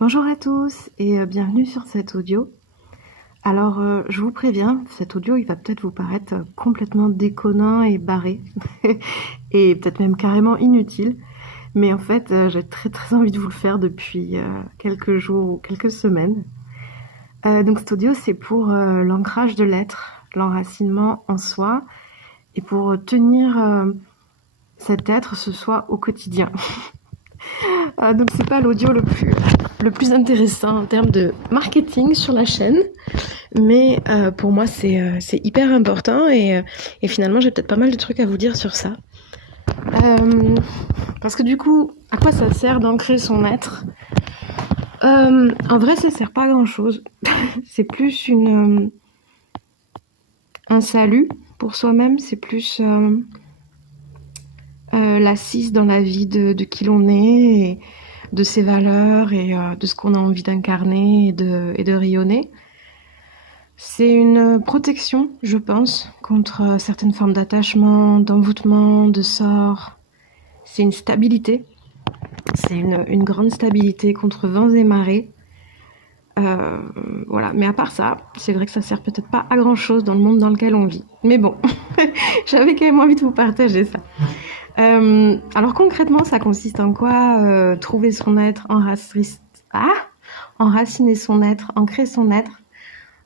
Bonjour à tous et bienvenue sur cet audio. Alors, je vous préviens, cet audio, il va peut-être vous paraître complètement déconnant et barré et peut-être même carrément inutile. Mais en fait, j'ai très très envie de vous le faire depuis quelques jours ou quelques semaines. Donc cet audio, c'est pour l'ancrage de l'être, l'enracinement en soi et pour tenir cet être, ce soi au quotidien. Donc c'est pas l'audio le plus intéressant en termes de marketing sur la chaîne. Mais pour moi, c'est hyper important et finalement, j'ai peut-être pas mal de trucs à vous dire sur ça. Parce que du coup, à quoi ça sert d'ancrer son être? En vrai, ça sert pas à grand-chose. C'est plus un salut pour soi-même, c'est plus l'assise dans la vie de qui l'on est, et de ses valeurs et de ce qu'on a envie d'incarner et de rayonner. C'est une protection, je pense, contre certaines formes d'attachement, d'envoûtement, de sort. C'est une stabilité. C'est une grande stabilité contre vents et marées. Euh, voilà. Mais à part ça, c'est vrai que ça sert peut-être pas à grand chose dans le monde dans lequel on vit. Mais bon, j'avais quand même envie de vous partager ça. Alors concrètement, ça consiste en quoi? Trouver son être, enraciner son être, ancrer son être.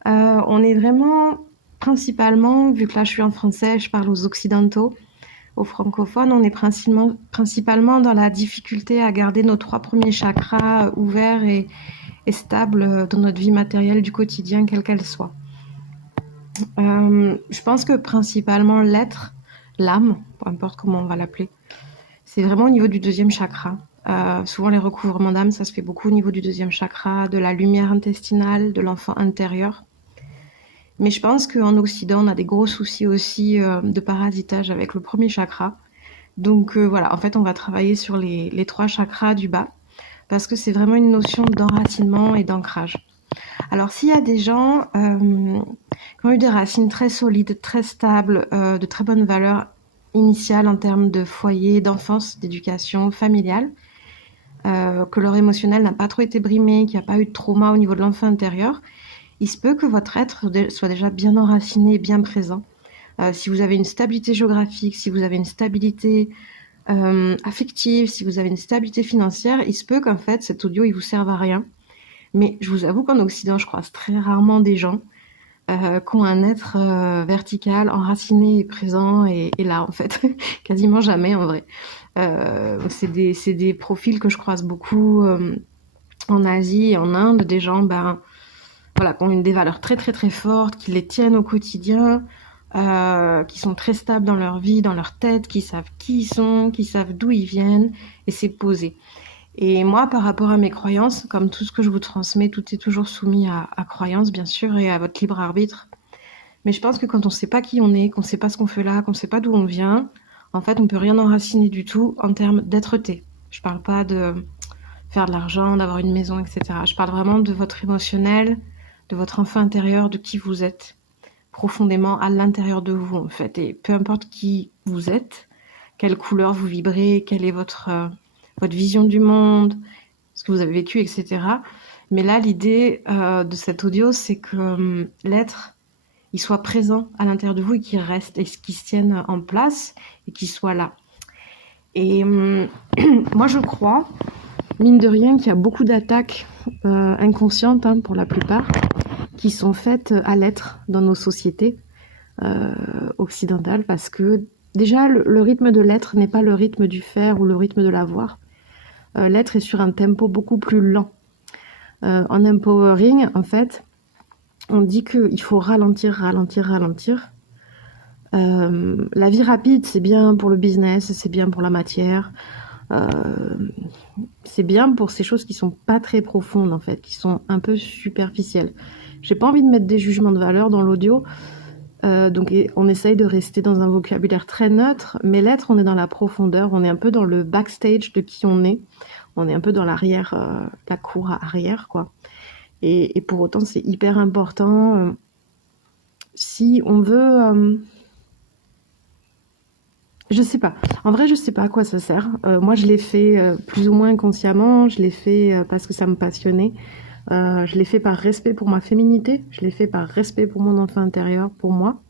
On est vraiment principalement, vu que là je suis en français, je parle aux occidentaux, aux francophones, on est principalement dans la difficulté à garder nos 3 premiers chakras ouverts et stables dans notre vie matérielle du quotidien, quelle qu'elle soit. Je pense que principalement l'être, l'âme, peu importe comment on va l'appeler, c'est vraiment au niveau du deuxième chakra. Souvent les recouvrements d'âme, ça se fait beaucoup au niveau du deuxième chakra, de la lumière intestinale, de l'enfant intérieur. Mais je pense qu'en Occident, on a des gros soucis aussi de parasitage avec le premier chakra. Donc voilà, en fait, on va travailler sur les 3 chakras du bas parce que c'est vraiment une notion d'enracinement et d'ancrage. Alors s'il y a des gens qui ont eu des racines très solides, très stables, de très bonnes valeurs initiales en termes de foyer, d'enfance, d'éducation familiale, que leur émotionnel n'a pas trop été brimé, qu'il n'y a pas eu de trauma au niveau de l'enfant intérieur, il se peut que votre être soit déjà bien enraciné et bien présent. Si vous avez une stabilité géographique, si vous avez une stabilité affective, si vous avez une stabilité financière, il se peut qu'en fait cet audio il vous serve à rien. Mais je vous avoue qu'en Occident, je croise très rarement des gens qui ont un être vertical, enraciné et présent et là en fait, quasiment jamais en vrai. C'est des profils que je croise beaucoup en Asie et en Inde, des gens voilà, qui ont des valeurs très très très fortes, qui les tiennent au quotidien, qui sont très stables dans leur vie, dans leur tête, qui savent qui ils sont, qui savent d'où ils viennent, et c'est posé. Et moi, par rapport à mes croyances, comme tout ce que je vous transmets, tout est toujours soumis à croyances, bien sûr, et à votre libre arbitre. Mais je pense que quand on ne sait pas qui on est, qu'on ne sait pas ce qu'on fait là, qu'on ne sait pas d'où on vient, en fait, on ne peut rien enraciner du tout en termes d'être-té. Je ne parle pas de faire de l'argent, d'avoir une maison, etc. Je parle vraiment de votre émotionnel, de votre enfant intérieur, de qui vous êtes profondément à l'intérieur de vous, en fait. Et peu importe qui vous êtes, quelle couleur vous vibrez, quelle est votre vision du monde, ce que vous avez vécu, etc. Mais là, l'idée de cet audio, c'est que l'être, il soit présent à l'intérieur de vous et qu'il reste, et qu'il se tienne en place et qu'il soit là. Et moi, je crois, mine de rien, qu'il y a beaucoup d'attaques inconscientes, hein, pour la plupart, qui sont faites à l'être dans nos sociétés occidentales, parce que déjà, le rythme de l'être n'est pas le rythme du faire ou le rythme de l'avoir. L'être est sur un tempo beaucoup plus lent. En empowering, en fait, on dit qu'il faut ralentir, ralentir, ralentir. La vie rapide, c'est bien pour le business, c'est bien pour la matière, euh, c'est bien pour ces choses qui sont pas très profondes en fait, qui sont un peu superficielles. J'ai pas envie de mettre des jugements de valeur dans l'audio, donc on essaye de rester dans un vocabulaire très neutre, mais l'être, on est dans la profondeur, on est un peu dans le backstage de qui on est un peu dans l'arrière, la cour arrière quoi. Et pour autant, c'est hyper important si on veut Je sais pas. En vrai, je sais pas à quoi ça sert. Moi, je l'ai fait plus ou moins inconsciemment. Je l'ai fait parce que ça me passionnait. Je l'ai fait par respect pour ma féminité. Je l'ai fait par respect pour mon enfant intérieur, pour moi.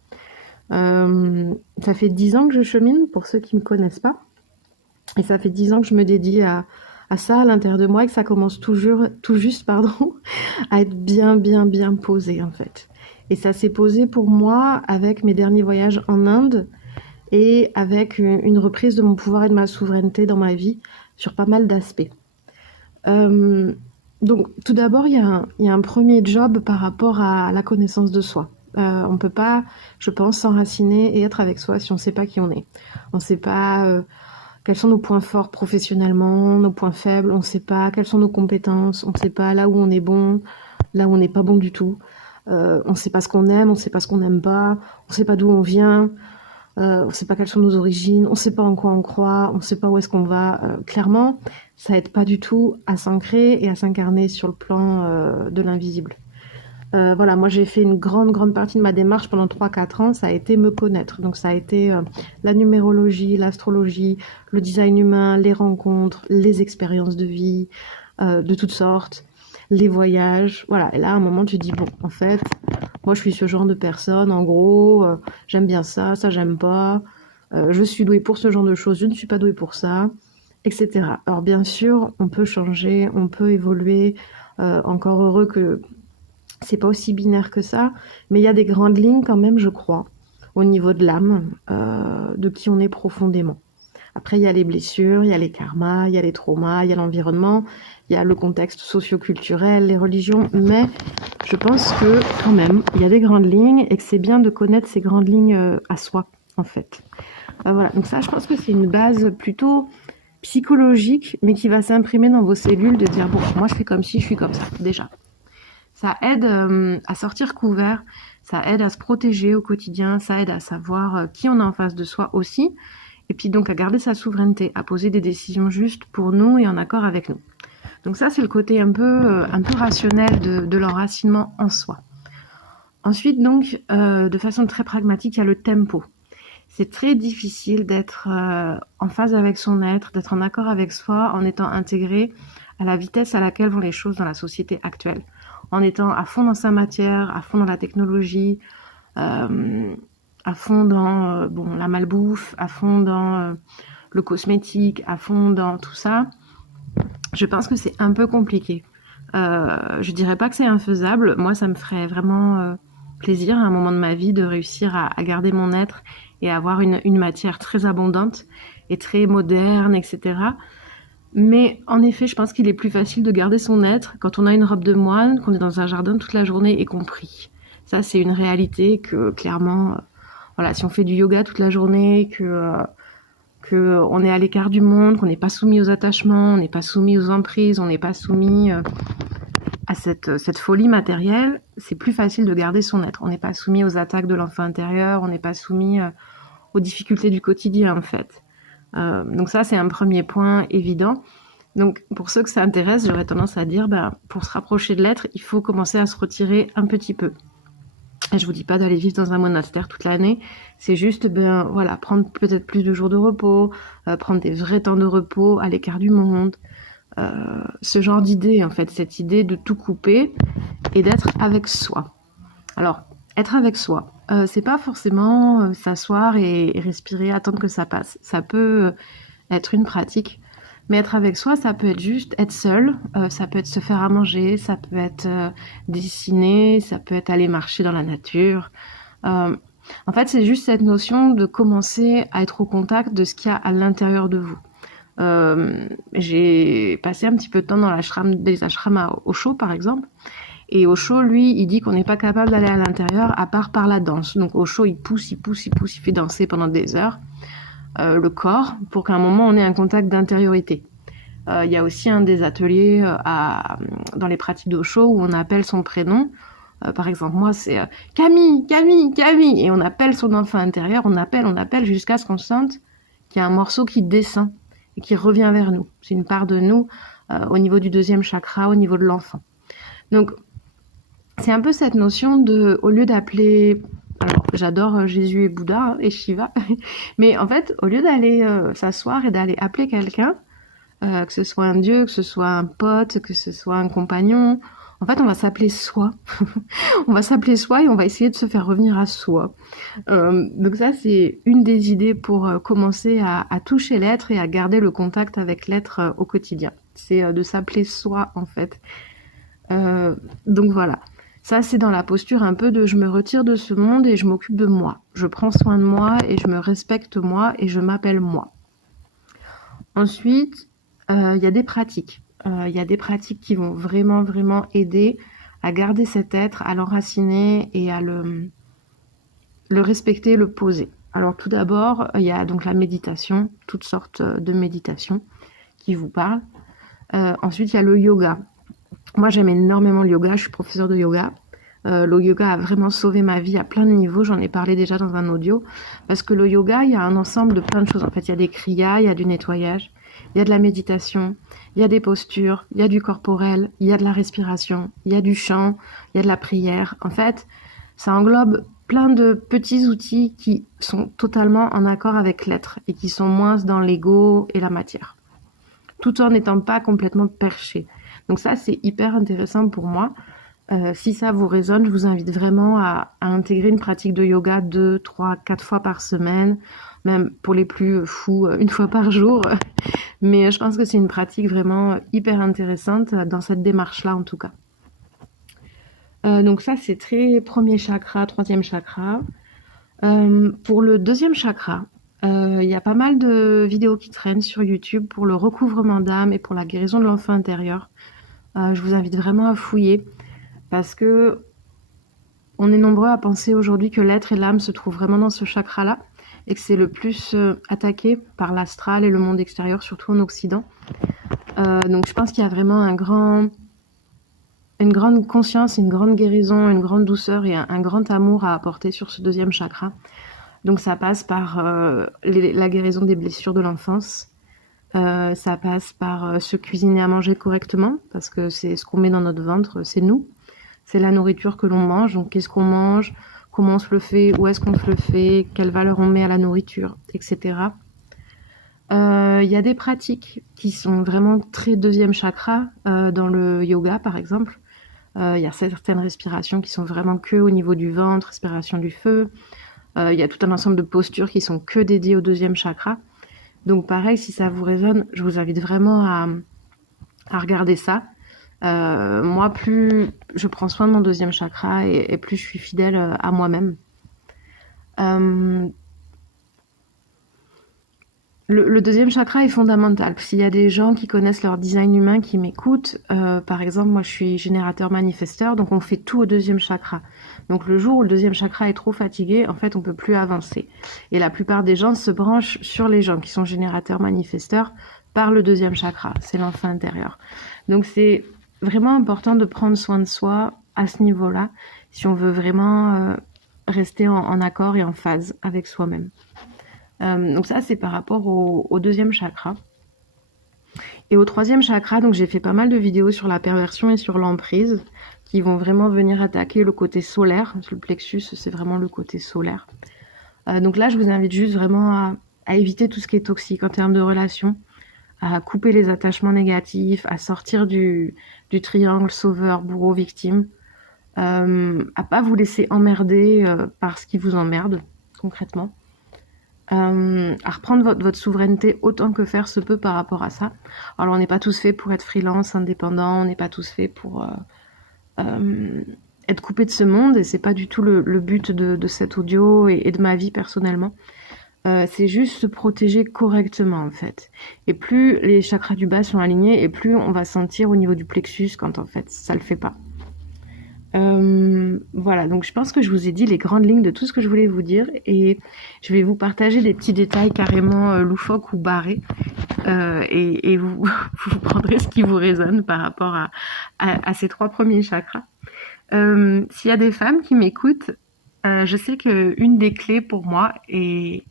Ça fait 10 ans que je chemine, pour ceux qui me connaissent pas. Et ça fait 10 ans que je me dédie à ça à l'intérieur de moi et que ça commence toujours, tout juste, pardon, à être bien, bien, bien posé, en fait. Et ça s'est posé pour moi avec mes derniers voyages en Inde et avec une reprise de mon pouvoir et de ma souveraineté dans ma vie sur pas mal d'aspects. Euh, donc, tout d'abord, il y a un premier job par rapport à la connaissance de soi. On ne peut pas, je pense, s'enraciner et être avec soi si on ne sait pas qui on est. On ne sait pas quels sont nos points forts professionnellement, nos points faibles, on ne sait pas quelles sont nos compétences, on ne sait pas là où on est bon, là où on n'est pas bon du tout. On ne sait pas ce qu'on aime, on ne sait pas ce qu'on n'aime pas, on ne sait pas d'où on vient, on ne sait pas quelles sont nos origines, on ne sait pas en quoi on croit, on ne sait pas où est-ce qu'on va. Clairement, ça aide pas du tout à s'ancrer et à s'incarner sur le plan de l'invisible. Voilà, moi j'ai fait une grande, grande partie de ma démarche pendant 3-4 ans, ça a été me connaître. Donc ça a été la numérologie, l'astrologie, le design humain, les rencontres, les expériences de vie, de toutes sortes, les voyages. Voilà, et là à un moment tu dis, bon, en fait, moi je suis ce genre de personne, en gros, j'aime bien ça, ça j'aime pas, je suis douée pour ce genre de choses, je ne suis pas douée pour ça, etc. Alors bien sûr, on peut changer, on peut évoluer, encore heureux que c'est pas aussi binaire que ça, mais il y a des grandes lignes quand même, je crois, au niveau de l'âme, de qui on est profondément. Après, il y a les blessures, il y a les karmas, il y a les traumas, il y a l'environnement, il y a le contexte socio-culturel, les religions, mais je pense que quand même, il y a des grandes lignes et que c'est bien de connaître ces grandes lignes à soi, en fait. Voilà, donc ça, je pense que c'est une base plutôt psychologique, mais qui va s'imprimer dans vos cellules, de dire, bon, moi je fais comme ci, je suis comme ça, déjà. Ça aide à sortir couvert, ça aide à se protéger au quotidien, ça aide à savoir qui on a en face de soi aussi, et puis donc à garder sa souveraineté, à poser des décisions justes pour nous et en accord avec nous. Donc ça, c'est le côté un peu rationnel de l'enracinement en soi. Ensuite, donc, de façon très pragmatique, il y a le tempo. C'est très difficile d'être en phase avec son être, d'être en accord avec soi en étant intégré à la vitesse à laquelle vont les choses dans la société actuelle. En étant à fond dans sa matière, à fond dans la technologie, à fond dans la malbouffe, à fond dans le cosmétique, à fond dans tout ça, je pense que c'est un peu compliqué. Je dirais pas que c'est infaisable. Moi, ça me ferait vraiment plaisir à un moment de ma vie de réussir à garder mon être et à avoir une matière très abondante et très moderne, etc. Mais en effet, je pense qu'il est plus facile de garder son être quand on a une robe de moine, qu'on est dans un jardin toute la journée et qu'on prie. Ça, c'est une réalité que clairement, voilà, si on fait du yoga toute la journée, que on est à l'écart du monde, qu'on n'est pas soumis aux attachements, on n'est pas soumis aux emprises, on n'est pas soumis à cette folie matérielle, c'est plus facile de garder son être. On n'est pas soumis aux attaques de l'enfant intérieur, on n'est pas soumis aux difficultés du quotidien, en fait. Donc ça, c'est un premier point évident. Donc pour ceux que ça intéresse, j'aurais tendance à dire, pour se rapprocher de l'être, il faut commencer à se retirer un petit peu. Et je vous dis pas d'aller vivre dans un monastère toute l'année, c'est juste, prendre peut-être plus de jours de repos, prendre des vrais temps de repos à l'écart du monde, ce genre d'idée, en fait, cette idée de tout couper et d'être avec soi. Alors, être avec soi, c'est pas forcément s'asseoir et respirer, attendre que ça passe. Ça peut être une pratique, mais être avec soi, ça peut être juste être seul, ça peut être se faire à manger, ça peut être dessiner, ça peut être aller marcher dans la nature. En fait, c'est juste cette notion de commencer à être au contact de ce qu'il y a à l'intérieur de vous. J'ai passé un petit peu de temps dans des ashrams à Osho, par exemple. Et Osho, lui, il dit qu'on n'est pas capable d'aller à l'intérieur à part par la danse. Donc Osho, il pousse, il fait danser pendant des heures le corps pour qu'à un moment, on ait un contact d'intériorité. Il y a aussi des ateliers dans les pratiques d'Osho où on appelle son prénom. Par exemple, moi, c'est Camille, Camille, Camille. Et on appelle son enfant intérieur, on appelle jusqu'à ce qu'on sente qu'il y a un morceau qui descend et qui revient vers nous. C'est une part de nous au niveau du 2e chakra, au niveau de l'enfant. Donc, c'est un peu cette notion de, au lieu d'appeler Alors, j'adore Jésus et Bouddha et Shiva, mais en fait, au lieu d'aller s'asseoir et d'aller appeler quelqu'un, que ce soit un dieu, que ce soit un pote, que ce soit un compagnon, en fait, on va s'appeler soi. On va s'appeler soi et on va essayer de se faire revenir à soi. Donc ça, c'est une des idées pour commencer à toucher l'être et à garder le contact avec l'être au quotidien. C'est de s'appeler soi, en fait. Donc voilà. Ça, c'est dans la posture un peu de je me retire de ce monde et je m'occupe de moi. Je prends soin de moi et je me respecte moi et je m'appelle moi. Ensuite, il y a des pratiques. Il y a des pratiques qui vont vraiment, vraiment aider à garder cet être, à l'enraciner et à le respecter, le poser. Alors tout d'abord, il y a donc la méditation, toutes sortes de méditations qui vous parlent. Ensuite, il y a le yoga. Moi, j'aime énormément le yoga, je suis professeure de yoga. Le yoga a vraiment sauvé ma vie à plein de niveaux, j'en ai parlé déjà dans un audio. Parce que le yoga, il y a un ensemble de plein de choses. En fait, il y a des kriyas, il y a du nettoyage, il y a de la méditation, il y a des postures, il y a du corporel, il y a de la respiration, il y a du chant, il y a de la prière. En fait, ça englobe plein de petits outils qui sont totalement en accord avec l'être et qui sont moins dans l'ego et la matière, tout en n'étant pas complètement perché. Donc ça, c'est hyper intéressant pour moi. Si ça vous résonne, je vous invite vraiment à intégrer une pratique de yoga 2, 3, 4 fois par semaine, même pour les plus fous, une fois par jour. Mais je pense que c'est une pratique vraiment hyper intéressante dans cette démarche-là, en tout cas. Donc ça, c'est très premier chakra, troisième chakra. Pour le deuxième chakra, il y a pas mal de vidéos qui traînent sur YouTube pour le recouvrement d'âme et pour la guérison de l'enfant intérieur. Je vous invite vraiment à fouiller parce que on est nombreux à penser aujourd'hui que l'être et l'âme se trouvent vraiment dans ce chakra-là et que c'est le plus attaqué par l'astral et le monde extérieur, surtout en Occident. Donc je pense qu'il y a vraiment une grande conscience, une grande guérison, une grande douceur et un grand amour à apporter sur ce deuxième chakra. Donc ça passe par la guérison des blessures de l'enfance. Ça passe par se cuisiner à manger correctement, parce que c'est ce qu'on met dans notre ventre, c'est nous. C'est la nourriture que l'on mange, donc qu'est-ce qu'on mange, comment on se le fait, où est-ce qu'on se le fait, quelle valeur on met à la nourriture, etc. Il y a des pratiques qui sont vraiment très deuxième chakra, dans le yoga par exemple. Il y a certaines respirations qui sont vraiment que au niveau du ventre, respiration du feu. Il y a tout un ensemble de postures qui sont que dédiées au deuxième chakra. Donc pareil, si ça vous résonne, je vous invite vraiment à regarder ça. Moi, plus je prends soin de mon deuxième chakra et plus je suis fidèle à moi-même. Le deuxième chakra est fondamental. S'il y a des gens qui connaissent leur design humain, qui m'écoutent, par exemple, moi je suis générateur manifesteur, donc on fait tout au deuxième chakra. Donc le jour où le deuxième chakra est trop fatigué, en fait on peut plus avancer. Et la plupart des gens se branchent sur les gens qui sont générateurs manifesteurs par le deuxième chakra, c'est l'enfant intérieur. Donc c'est vraiment important de prendre soin de soi à ce niveau-là, si on veut vraiment rester en accord et en phase avec soi-même. Donc ça, c'est par rapport au deuxième chakra. Et au troisième chakra, donc j'ai fait pas mal de vidéos sur la perversion et sur l'emprise, qui vont vraiment venir attaquer le côté solaire. Le plexus, c'est vraiment le côté solaire. Donc là, je vous invite juste vraiment à éviter tout ce qui est toxique en termes de relations, à couper les attachements négatifs, à sortir du triangle sauveur, bourreau, victime, à pas vous laisser emmerder par ce qui vous emmerde, concrètement. À reprendre votre souveraineté autant que faire se peut par rapport à ça. Alors on n'est pas tous faits pour être freelance, indépendant, on n'est pas tous faits pour être coupé de ce monde, et c'est pas du tout le but de cet audio et de ma vie personnellement. C'est juste se protéger correctement en fait. Et plus les chakras du bas sont alignés, et plus on va sentir au niveau du plexus quand en fait ça le fait pas. Voilà, donc je pense que je vous ai dit les grandes lignes de tout ce que je voulais vous dire, et je vais vous partager des petits détails carrément loufoques ou barrés, et vous, vous prendrez ce qui vous résonne par rapport à ces 3 premiers chakras. S'il y a des femmes qui m'écoutent, je sais qu'une des clés pour moi, et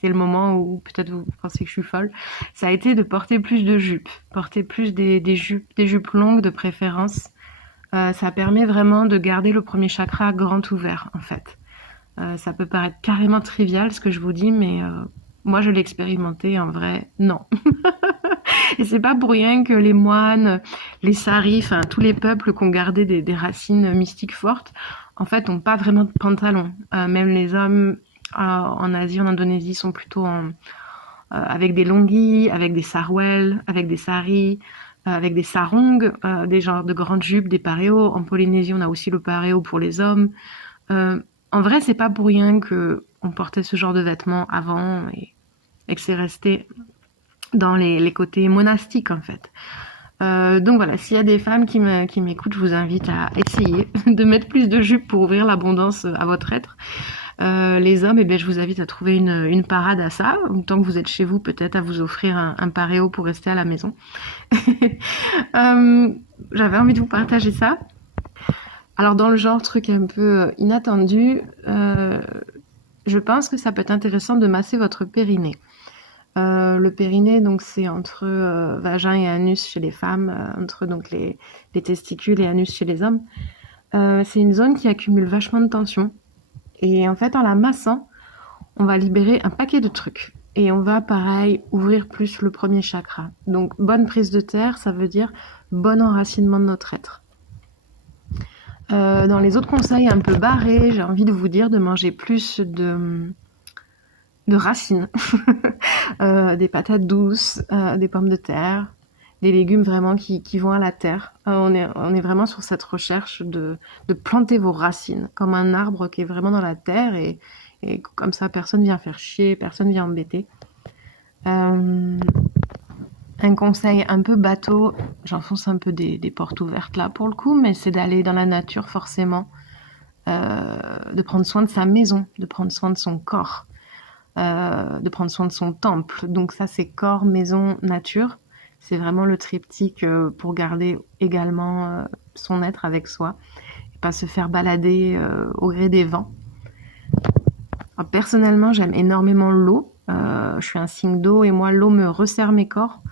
c'est le moment où peut-être vous pensez que je suis folle, ça a été de porter plus de jupes, porter plus des jupes longues de préférence. Ça permet vraiment de garder le premier chakra grand ouvert, en fait. Ça peut paraître carrément trivial ce que je vous dis, mais moi je l'ai expérimenté, en vrai, non. Et c'est pas pour rien que les moines, les saris, enfin tous les peuples qui ont gardé des racines mystiques fortes, en fait, n'ont pas vraiment de pantalon. Même les hommes en Asie, en Indonésie, sont plutôt avec des longis, avec des sarouels, avec des saris, avec des sarongs, des genres de grandes jupes, des paréos. En Polynésie, on a aussi le paréo pour les hommes. En vrai, c'est pas pour rien que on portait ce genre de vêtements avant et que c'est resté dans les côtés monastiques en fait. Donc voilà, s'il y a des femmes qui m'écoutent, je vous invite à essayer de mettre plus de jupes pour ouvrir l'abondance à votre être. Les hommes, eh bien, je vous invite à trouver une parade à ça. Tant que vous êtes chez vous, peut-être à vous offrir un paréo pour rester à la maison. J'avais envie de vous partager ça. Alors dans le genre truc un peu inattendu, je pense que ça peut être intéressant de masser votre périnée. Le périnée, donc c'est entre vagin et anus chez les femmes, entre donc les testicules et anus chez les hommes. C'est une zone qui accumule vachement de tension. Et en fait, en la massant, on va libérer un paquet de trucs. Et on va, pareil, ouvrir plus le premier chakra. Donc, bonne prise de terre, ça veut dire bon enracinement de notre être. Dans les autres conseils un peu barrés, j'ai envie de vous dire de manger plus de racines, des patates douces, des pommes de terre, des légumes vraiment qui vont à la terre. On est vraiment sur cette recherche de planter vos racines comme un arbre qui est vraiment dans la terre et comme ça personne vient faire chier, personne vient embêter. Un conseil un peu bateau, j'enfonce un peu des portes ouvertes là pour le coup, mais c'est d'aller dans la nature forcément, de prendre soin de sa maison, de prendre soin de son corps. De prendre soin de son temple. Donc ça, c'est corps, maison, nature. C'est vraiment le triptyque pour garder également son être avec soi et pas se faire balader au gré des vents. Alors, personnellement, j'aime énormément l'eau. Je suis un signe d'eau et moi, l'eau me resserre mes corps.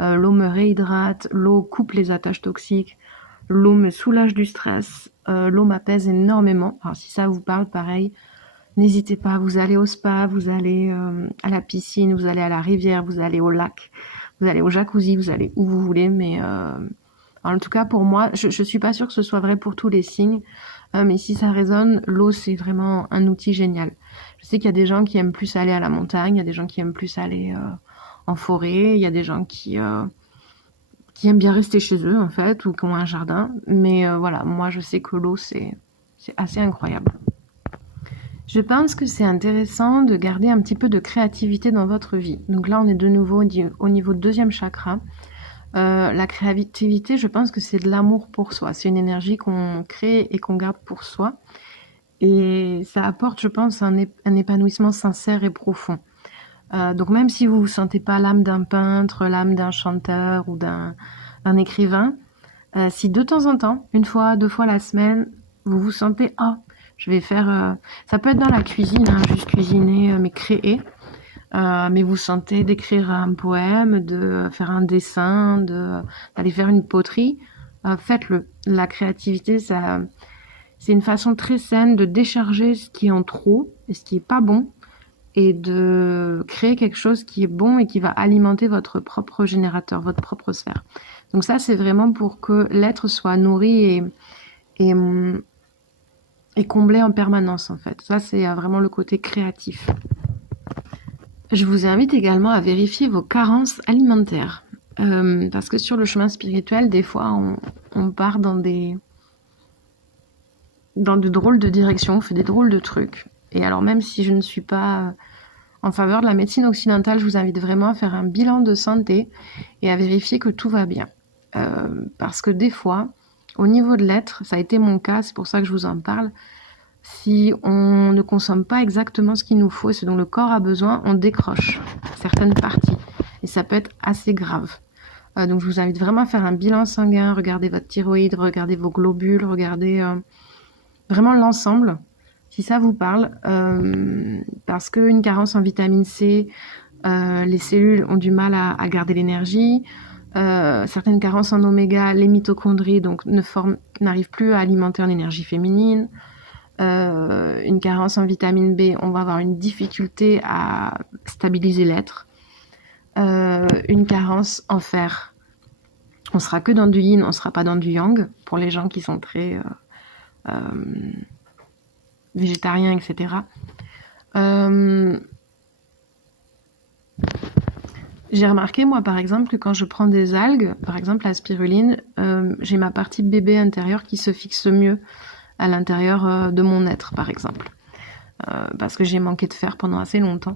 L'eau me réhydrate, l'eau coupe les attaches toxiques, l'eau me soulage du stress, l'eau m'apaise énormément. Alors si ça vous parle, pareil, n'hésitez pas, vous allez au spa, vous allez à la piscine, vous allez à la rivière, vous allez au lac, vous allez au jacuzzi, vous allez où vous voulez. Mais en tout cas, pour moi, je suis pas sûre que ce soit vrai pour tous les signes. Mais si ça résonne, l'eau, c'est vraiment un outil génial. Je sais qu'il y a des gens qui aiment plus aller à la montagne, il y a des gens qui aiment plus aller en forêt, il y a des gens qui aiment bien rester chez eux, en fait, ou qui ont un jardin. Mais voilà, moi, je sais que l'eau, c'est assez incroyable. Je pense que c'est intéressant de garder un petit peu de créativité dans votre vie. Donc là, on est de nouveau au niveau deuxième chakra. La créativité, je pense que c'est de l'amour pour soi. C'est une énergie qu'on crée et qu'on garde pour soi. Et ça apporte, je pense, un épanouissement sincère et profond. Donc même si vous ne sentez pas l'âme d'un peintre, l'âme d'un chanteur ou d'un écrivain, si de temps en temps, une fois, 2 fois la semaine, vous vous sentez « Ah, je vais faire... ça peut être dans la cuisine, hein, juste cuisiner, mais créer. Mais vous sentez d'écrire un poème, de faire un dessin, d'aller faire une poterie. Faites-le. La créativité, c'est une façon très saine de décharger ce qui est en trop et ce qui est pas bon et de créer quelque chose qui est bon et qui va alimenter votre propre générateur, votre propre sphère. Donc ça, c'est vraiment pour que l'être soit nourri et comblé en permanence, en fait. Ça, c'est vraiment le côté créatif. Je vous invite également à vérifier vos carences alimentaires. Parce que sur le chemin spirituel, des fois, on part dans de drôles de directions, on fait des drôles de trucs. Et alors, même si je ne suis pas en faveur de la médecine occidentale, je vous invite vraiment à faire un bilan de santé et à vérifier que tout va bien. Parce que des fois, au niveau de l'être, ça a été mon cas, c'est pour ça que je vous en parle, si on ne consomme pas exactement ce qu'il nous faut et ce dont le corps a besoin, on décroche certaines parties. Et ça peut être assez grave. Donc je vous invite vraiment à faire un bilan sanguin, regardez votre thyroïde, regardez vos globules, regardez vraiment l'ensemble, si ça vous parle. Parce qu'une carence en vitamine C, les cellules ont du mal à garder l'énergie. Certaines carences en oméga, les mitochondries donc n'arrivent plus à alimenter en énergie féminine. une carence en vitamine B, on va avoir une difficulté à stabiliser l'être. Une carence en fer, on sera que dans du yin, on sera pas dans du yang, pour les gens qui sont très végétariens, etc. J'ai remarqué, moi, par exemple, que quand je prends des algues, par exemple la spiruline, j'ai ma partie bébé intérieure qui se fixe mieux à l'intérieur de mon être, par exemple. Parce que j'ai manqué de fer pendant assez longtemps.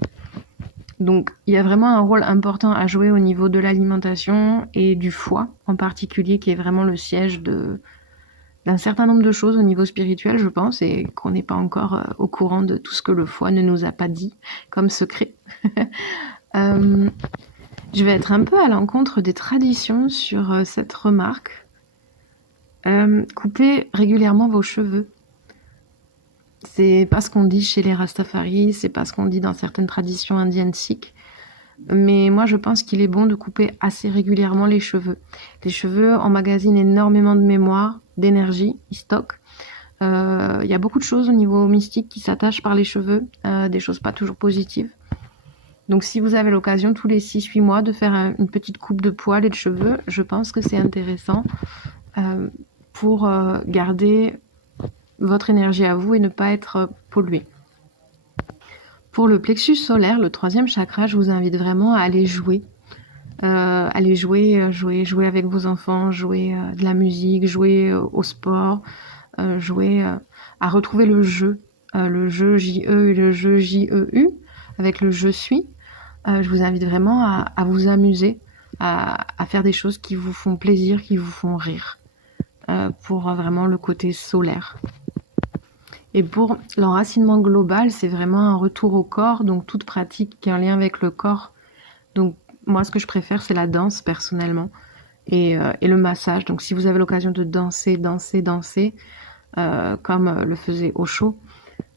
Donc, il y a vraiment un rôle important à jouer au niveau de l'alimentation et du foie, en particulier, qui est vraiment le siège d'un certain nombre de choses au niveau spirituel, je pense, et qu'on n'est pas encore au courant de tout ce que le foie ne nous a pas dit comme secret. Je vais être un peu à l'encontre des traditions sur cette remarque. Coupez régulièrement vos cheveux. C'est pas ce qu'on dit chez les Rastafari, c'est pas ce qu'on dit dans certaines traditions indiennes sikh. Mais moi, je pense qu'il est bon de couper assez régulièrement les cheveux. Les cheveux emmagasinent énormément de mémoire, d'énergie, ils stockent. Il y a beaucoup de choses au niveau mystique qui s'attachent par les cheveux, des choses pas toujours positives. Donc si vous avez l'occasion tous les 6-8 mois de faire une petite coupe de poils et de cheveux, je pense que c'est intéressant pour garder votre énergie à vous et ne pas être pollué. Pour le plexus solaire, le 3e chakra, je vous invite vraiment à aller jouer. Jouer avec vos enfants, jouer de la musique, jouer au sport, jouer à retrouver le jeu JE et le jeu JEU avec le je suis. Je vous invite vraiment à vous amuser, à faire des choses qui vous font plaisir, qui vous font rire, pour vraiment le côté solaire. Et pour l'enracinement global, c'est vraiment un retour au corps, donc toute pratique qui est en lien avec le corps. Donc moi, ce que je préfère, c'est la danse personnellement et le massage. Donc si vous avez l'occasion de danser, comme le faisait Osho,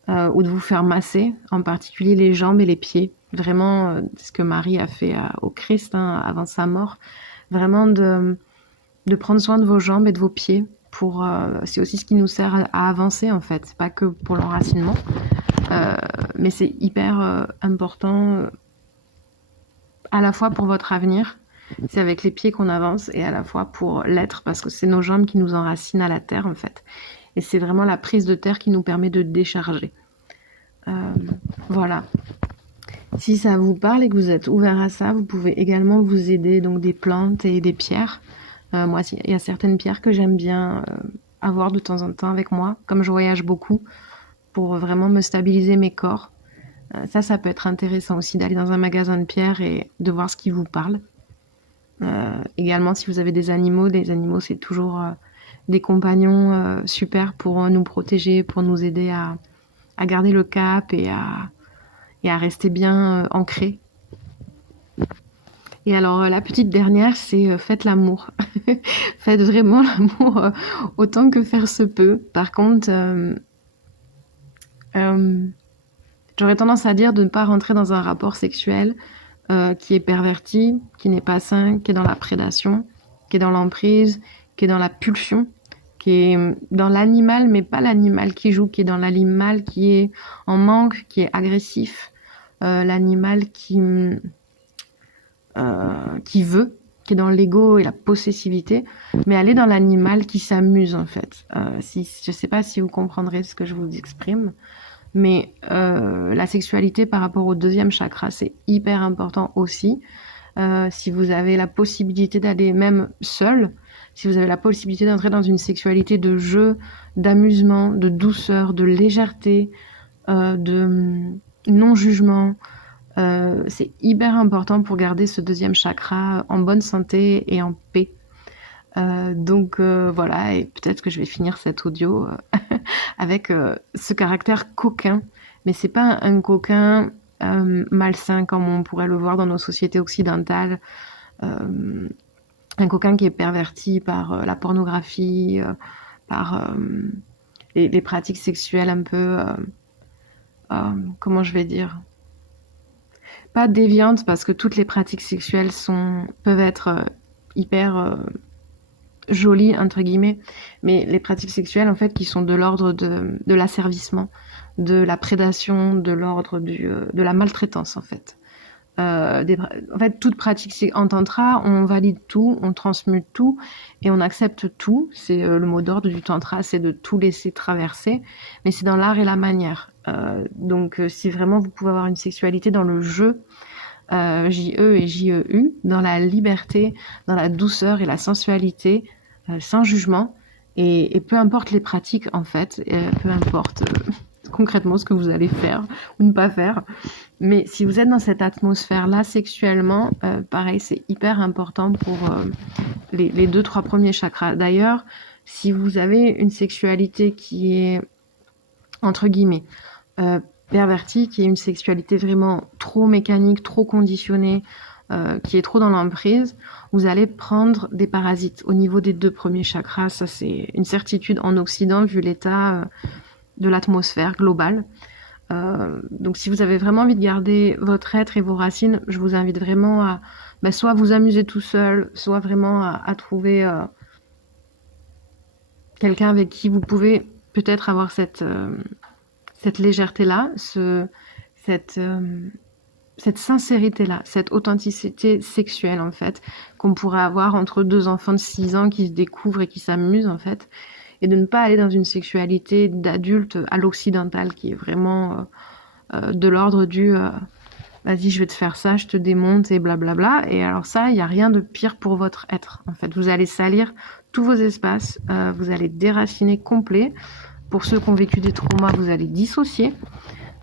ou de vous faire masser, en particulier les jambes et les pieds. Vraiment, ce que Marie a fait au Christ avant sa mort. Vraiment de prendre soin de vos jambes et de vos pieds. C'est aussi ce qui nous sert à avancer en fait. C'est pas que pour l'enracinement, mais c'est hyper important à la fois pour votre avenir. C'est avec les pieds qu'on avance et à la fois pour l'être parce que c'est nos jambes qui nous enracinent à la terre en fait. Et c'est vraiment la prise de terre qui nous permet de décharger. Voilà. Si ça vous parle et que vous êtes ouvert à ça, vous pouvez également vous aider donc des plantes et des pierres. Moi, il y a certaines pierres que j'aime bien avoir de temps en temps avec moi, comme je voyage beaucoup, pour vraiment me stabiliser mes corps. Ça peut être intéressant aussi d'aller dans un magasin de pierres et de voir ce qui vous parle. Également, si vous avez des animaux c'est toujours des compagnons super pour nous protéger, pour nous aider à garder le cap et à rester bien ancré. Et alors la petite dernière, c'est faites l'amour. Faites vraiment l'amour autant que faire se peut. Par contre, j'aurais tendance à dire de ne pas rentrer dans un rapport sexuel qui est perverti, qui n'est pas sain, qui est dans la prédation, qui est dans l'emprise, qui est dans la pulsion, qui est dans l'animal, mais pas l'animal qui joue, qui est dans l'animal qui est en manque, qui est agressif, l'animal qui veut, qui est dans l'ego et la possessivité, mais aller dans l'animal qui s'amuse en fait. Je sais pas si vous comprendrez ce que je vous exprime, mais la sexualité par rapport au 2e chakra, c'est hyper important aussi. Si vous avez la possibilité d'aller même seul, si vous avez la possibilité d'entrer dans une sexualité de jeu, d'amusement, de douceur, de légèreté, de non-jugement, c'est hyper important pour garder ce 2e chakra en bonne santé et en paix. Donc voilà, et peut-être que je vais finir cet audio avec ce caractère coquin, mais c'est pas un coquin malsain comme on pourrait le voir dans nos sociétés occidentales, un coquin qui est perverti par la pornographie, par les pratiques sexuelles un peu, comment je vais dire, pas déviantes parce que toutes les pratiques sexuelles peuvent être hyper jolies entre guillemets, mais les pratiques sexuelles en fait qui sont de l'ordre de l'asservissement, de la prédation, de l'ordre de la maltraitance en fait. En fait, toute pratique en tantra, on valide tout, on transmute tout et on accepte tout. C'est le mot d'ordre du tantra, c'est de tout laisser traverser, mais c'est dans l'art et la manière. Donc, si vraiment vous pouvez avoir une sexualité dans le jeu, J-E et J-E-U, dans la liberté, dans la douceur et la sensualité, sans jugement, et peu importe les pratiques en fait, peu importe concrètement ce que vous allez faire ou ne pas faire. Mais si vous êtes dans cette atmosphère-là sexuellement, pareil, c'est hyper important pour les 2-3 premiers chakras. D'ailleurs, si vous avez une sexualité qui est, entre guillemets, pervertie, qui est une sexualité vraiment trop mécanique, trop conditionnée, qui est trop dans l'emprise, vous allez prendre des parasites au niveau des 2 premiers chakras. Ça, c'est une certitude en Occident, vu l'état de l'atmosphère globale. Donc si vous avez vraiment envie de garder votre être et vos racines, je vous invite vraiment à soit vous amuser tout seul, soit vraiment à trouver quelqu'un avec qui vous pouvez peut-être avoir cette légèreté-là, cette sincérité-là, cette authenticité sexuelle en fait, qu'on pourrait avoir entre 2 enfants de 6 ans qui se découvrent et qui s'amusent en fait, et de ne pas aller dans une sexualité d'adulte à l'occidental qui est vraiment de l'ordre du vas-y, je vais te faire ça, je te démonte et blablabla. Et alors ça, il n'y a rien de pire pour votre être. En fait, vous allez salir tous vos espaces, vous allez déraciner complet. Pour ceux qui ont vécu des traumas, vous allez dissocier.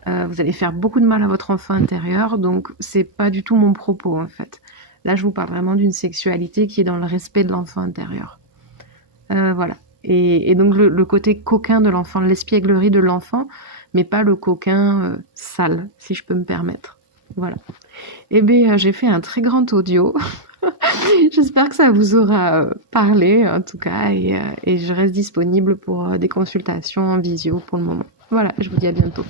Vous allez faire beaucoup de mal à votre enfant intérieur. Donc, c'est pas du tout mon propos, en fait. Là, je vous parle vraiment d'une sexualité qui est dans le respect de l'enfant intérieur. Voilà. Et donc, le côté coquin de l'enfant, l'espièglerie de l'enfant, mais pas le coquin sale, si je peux me permettre. Voilà. Eh bien, j'ai fait un très grand audio. J'espère que ça vous aura parlé, en tout cas, et je reste disponible pour des consultations en visio pour le moment. Voilà, je vous dis à bientôt.